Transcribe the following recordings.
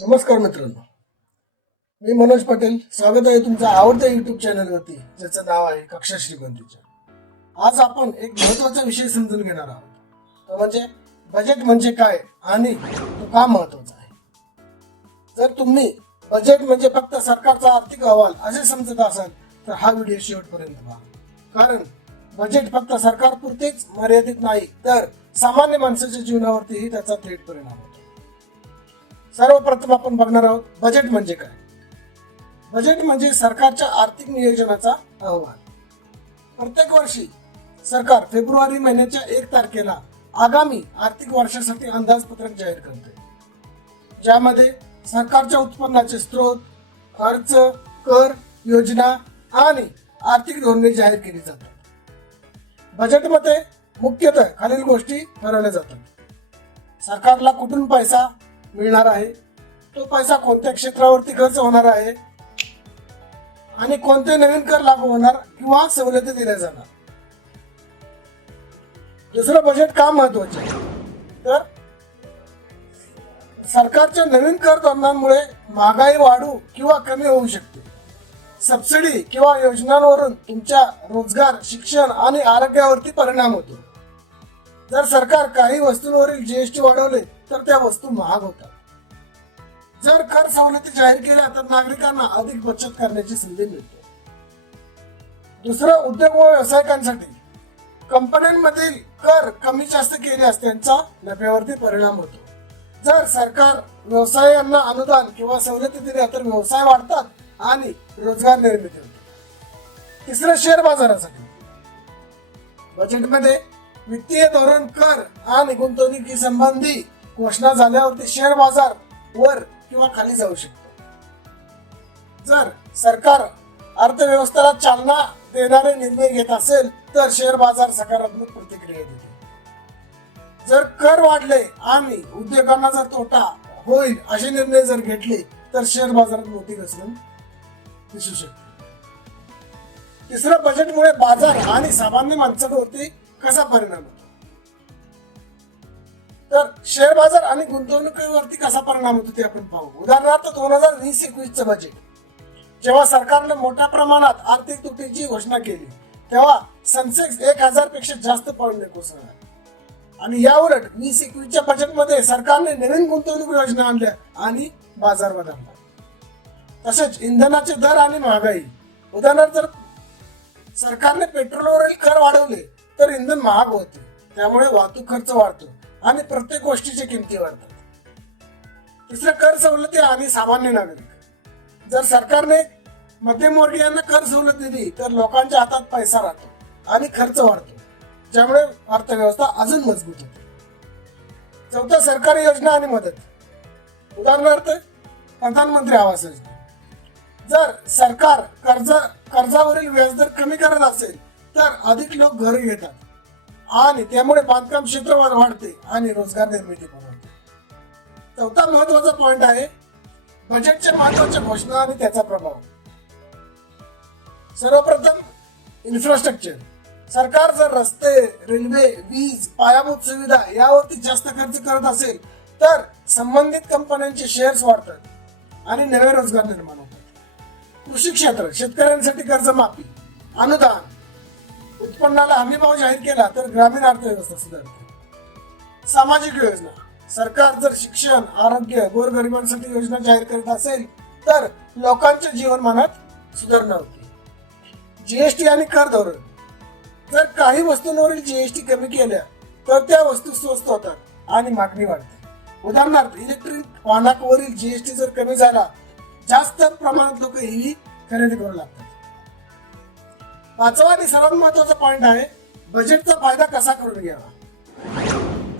नमस्कार मित्रांनो. मी मनोज पटेल. स्वागत आहे तुमच्या आवडत्या युट्यूब चॅनलवरती ज्याचं नाव आहे कक्षा श्रीमंतीच्या आज आपण एक महत्त्वाचा विषय समजून घेणार आहोत. तो म्हणजे बजेट म्हणजे काय आणि तो का महत्त्वाचा आहे? जर तुम्ही बजेट म्हणजे फक्त सरकारचा आर्थिक अहवाल असे समजत असाल तर हा व्हिडिओ शेवटपर्यंत पहा. कारण बजेट फक्त सरकारपुरतेच मर्यादित नाही तर सामान्य माणसाच्या जीवनावरतीही त्याचा थेट परिणाम होतो. सर्वप्रथम आपण बघणार आहोत बजेट म्हणजे काय? बजेट म्हणजे सरकारच्या आर्थिक नियोजनाचा अहवाल. प्रत्येक वर्षी सरकार फेब्रुवारी महिन्याच्या एक तारखेला आगामी आर्थिक वर्षासाठी अंदाजपत्रक जाहीर करते. ज्यामध्ये सरकारच्या उत्पन्नाचे स्रोत खर्च कर योजना आणि आर्थिक धोरणे जाहीर केली जातात. बजेटमध्ये मुख्यतः खालील गोष्टी ठरवल्या जातात. सरकारला कुठून पैसा मिळणार आहे. तो पैसा कोणत्या क्षेत्रावरती खर्च होणार आहे? आणि कोणते नवीन कर लागू होणार किंवा सवलती दिल्या जाणार? दुसरं बजेट का महत्त्वाचे आहे? तर सरकारच्या नवीन कर धोरणांमुळे महागाई वाढू किंवा कमी होऊ शकते. सबसिडी किंवा योजनांवरून तुमच्या रोजगार शिक्षण आणि आरोग्यावरती परिणाम होतो. जर सरकार काही वस्तूंवरील जीएसटी वाढवले तर त्या वस्तू महाग होतात. जर कर सवलती जाहीर केल्या तर नागरिकांना अधिक बचत करण्याची संधी मिळते. दुसरं उद्योग व व्यावसायिकांसाठी कंपन्यांमधील कर कमी जास्त केल्यास असते त्यांचा नफ्यावरती परिणाम होतो. जर सरकार व्यवसायांना अनुदान किंवा सवलती दिल्या तर व्यवसाय वाढतात आणि रोजगार निर्मिती होते. तिसरं शेअर बाजारासाठी. बजेटमध्ये वित्तीय धोरण कर आणि गुंतवणुकी संबंधी घोषणा झाल्यावरती शेअर बाजार वर किंवा खाली जाऊ शकतो. जर सरकार अर्थव्यवस्थेला चालना देणारे निर्णय घेत असेल तर शेअर बाजार सकारात्मक प्रतिक्रिया देते. जर कर वाढले आणि उद्योगांना जर तोटा होईल असे निर्णय जर घेतले तर शेअर बाजारात मोठी घसरण दिसू शकते. तिसरं बजेटमुळे बाजार आणि सामान्य माणसांवरती कसा परिणाम होतो? शेअर बाजार आणि गुंतवणुकीवरती कसा परिणाम होतो ते आपण पाहू. उदाहरणार्थ दोन हजार वीस एकवीसचं बजेट जेव्हा सरकारने मोठ्या प्रमाणात आर्थिक तुटीची घोषणा केली तेव्हा सेन्सेक्स एक हजारपेक्षा जास्त पॉईंट कोसळला. आणि या उलट वीस एकवीसच्या बजेटमध्ये सरकारने नवीन गुंतवणूक योजना आणल्या आणि बाजार बदलला. तसेच इंधनाचे दर आणि महागाई. उदाहरणार्थ जर सरकारने पेट्रोलवरील कर वाढवले तर इंधन महाग होते. त्यामुळे वाहतूक खर्च वाढतो. आणि प्रत्येक गोष्टीची किमती वाढतात. तिसरं कर सवलती आणि सामान्य नागरिक. जर सरकारने मध्यमवर्गीयांना कर सवलत दिली तर लोकांच्या हातात पैसा राहतो आणि खर्च वाढतो. ज्यामुळे अर्थव्यवस्था अजून मजबूत होते. चौथा सरकारी योजना आणि मदत. उदाहरणार्थ प्रधानमंत्री आवास योजना. जर सरकार कर्ज कर्जावरील व्याजदर कमी करत असेल तर अधिक लोक घर घेतात. आणि त्यामुळे बांधकाम क्षेत्र वाढते आणि रोजगार निर्मिती पण होते. चौथा महत्त्वाचा पॉइंट आहे बजेटच्या महत्त्वाच्या घोषणा आणि त्याचा प्रभाव. सर्वप्रथम इन्फ्रास्ट्रक्चर सरकार जर रस्ते रेल्वे वीज पायाभूत सुविधा यावरती जास्त खर्च करत असेल तर संबंधित कंपन्यांचे शेअर्स वाढतात आणि नवे रोजगार निर्माण होतात. कृषी क्षेत्र शेतकऱ्यांसाठी कर्जमाफी अनुदान उत्पन्नाला हमी भाव जाहीर केला तर ग्रामीण अर्थव्यवस्था सुधारते. सामाजिक योजना. सरकार जर शिक्षण आरोग्य गोरगरिबांसाठी योजना जाहीर करत असेल तर लोकांच्या जीवनमानात सुधारणा होते. जीएसटी आणि कर धोरण. जर काही वस्तूंवरील जीएसटी कमी केल्या तर त्या वस्तू स्वस्त होतात आणि मागणी वाढते. उदाहरणार्थ इलेक्ट्रिक वाहनावरील जीएसटी जर कमी झाला जास्त प्रमाणात लोक ईव्ही खरेदी करू लागतात. पाचवा आणि सर्वात महत्त्वाचा पॉईंट आहे बजेटचा फायदा कसा करून घ्यावा?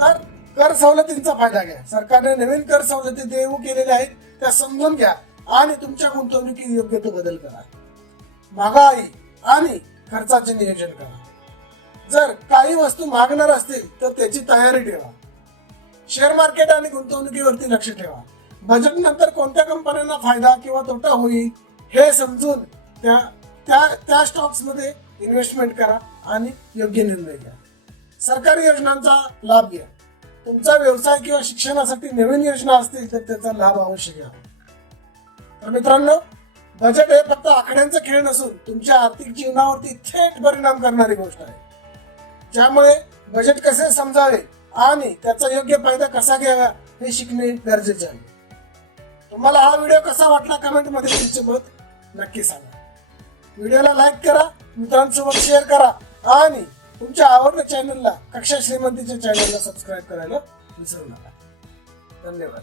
तर कर सवलतींचा फायदा घ्या. सरकारने नवीन कर सवलती देऊ केलेल्या आहेत त्या समजून घ्या आणि तुमच्या गुंतवणुकी योग्य तो बदल करा. महागाई आणि खर्चाचे नियोजन करा. जर काही वस्तू मागणार असतील तर त्याची तयारी ठेवा. शेअर मार्केट आणि गुंतवणुकीवरती लक्ष ठेवा. बजेट नंतर कोणत्या कंपन्यांना फायदा किंवा तोटा होईल हे समजून त्या त्या त्या स्टॉक्समध्ये इन्व्हेस्टमेंट करा आणि योग्य निर्णय घ्या. सरकारी योजनांचा लाभ घ्या. तुमचा व्यवसाय किंवा शिक्षणासाठी नवीन योजना असतील तर त्याचा लाभ अवश्य घ्या. तर मित्रांनो बजेट हे फक्त आकड्यांचा खेळ नसून तुमच्या आर्थिक जीवनावरती थेट परिणाम करणारी गोष्ट आहे. ज्यामुळे बजेट कसे समजावे आणि त्याचा योग्य फायदा कसा घ्यावा हे शिकणे गरजेचे आहे. तुम्हाला हा व्हिडिओ कसा वाटला कमेंटमध्ये तुमचे मत नक्की सांगा. व्हिडिओला लाईक करा मित्रांसोबत शेअर करा आणि तुमच्या आवडत्या चॅनलला कक्षा श्रीमंतीच्या चॅनलला सबस्क्राईब करायला विसरू नका. धन्यवाद.